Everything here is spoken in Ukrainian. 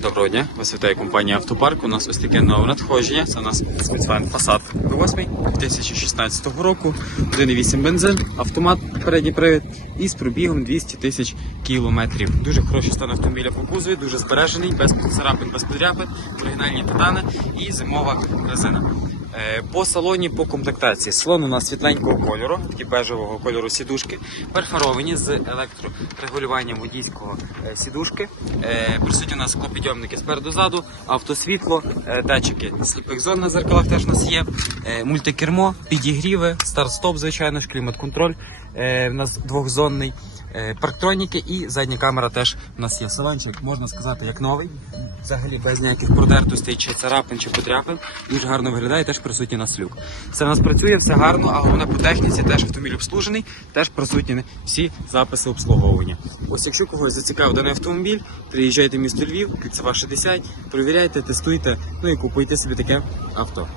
Доброго дня, вас вітає компанія Автопарк. У нас ось таке нове надходження. Це у нас Volkswagen Passat V8 2016 року, 1,8 бензин, автомат, передній привід і з пробігом 200 тисяч кілометрів. Дуже хороший стан автомобіля по кузові, дуже збережений, без царапин, без подряпин, оригінальні титани і зимова резина. Е, По салоні по комплектації. Салон у нас світленького кольору, такі бежевого кольору сідушки, перфоровані з електрорегулюванням водійського е, сідушки. Е, Присутні у нас склопідйомники спереду ззаду, автосвітло, датчики сліпих зон на зеркалах теж у нас є, мультикермо, підігріви, старт-стоп, звичайно ж, клімат-контроль. У нас двохзонний. Парктроніки і задня камера теж у нас є. Салончик, можна сказати, як новий. Взагалі без ніяких продертостей, чи царапин, чи потряпин. Дуже гарно виглядає, теж присутній на нас люк. Все у нас працює, все гарно, а головне по техніці теж автомобіль обслужений, теж присутні всі записи обслуговування. Ось якщо когось зацікавив даний автомобіль, приїжджайте в місто Львів, кільцева 60, перевіряйте, тестуйте, ну і купуйте собі таке авто.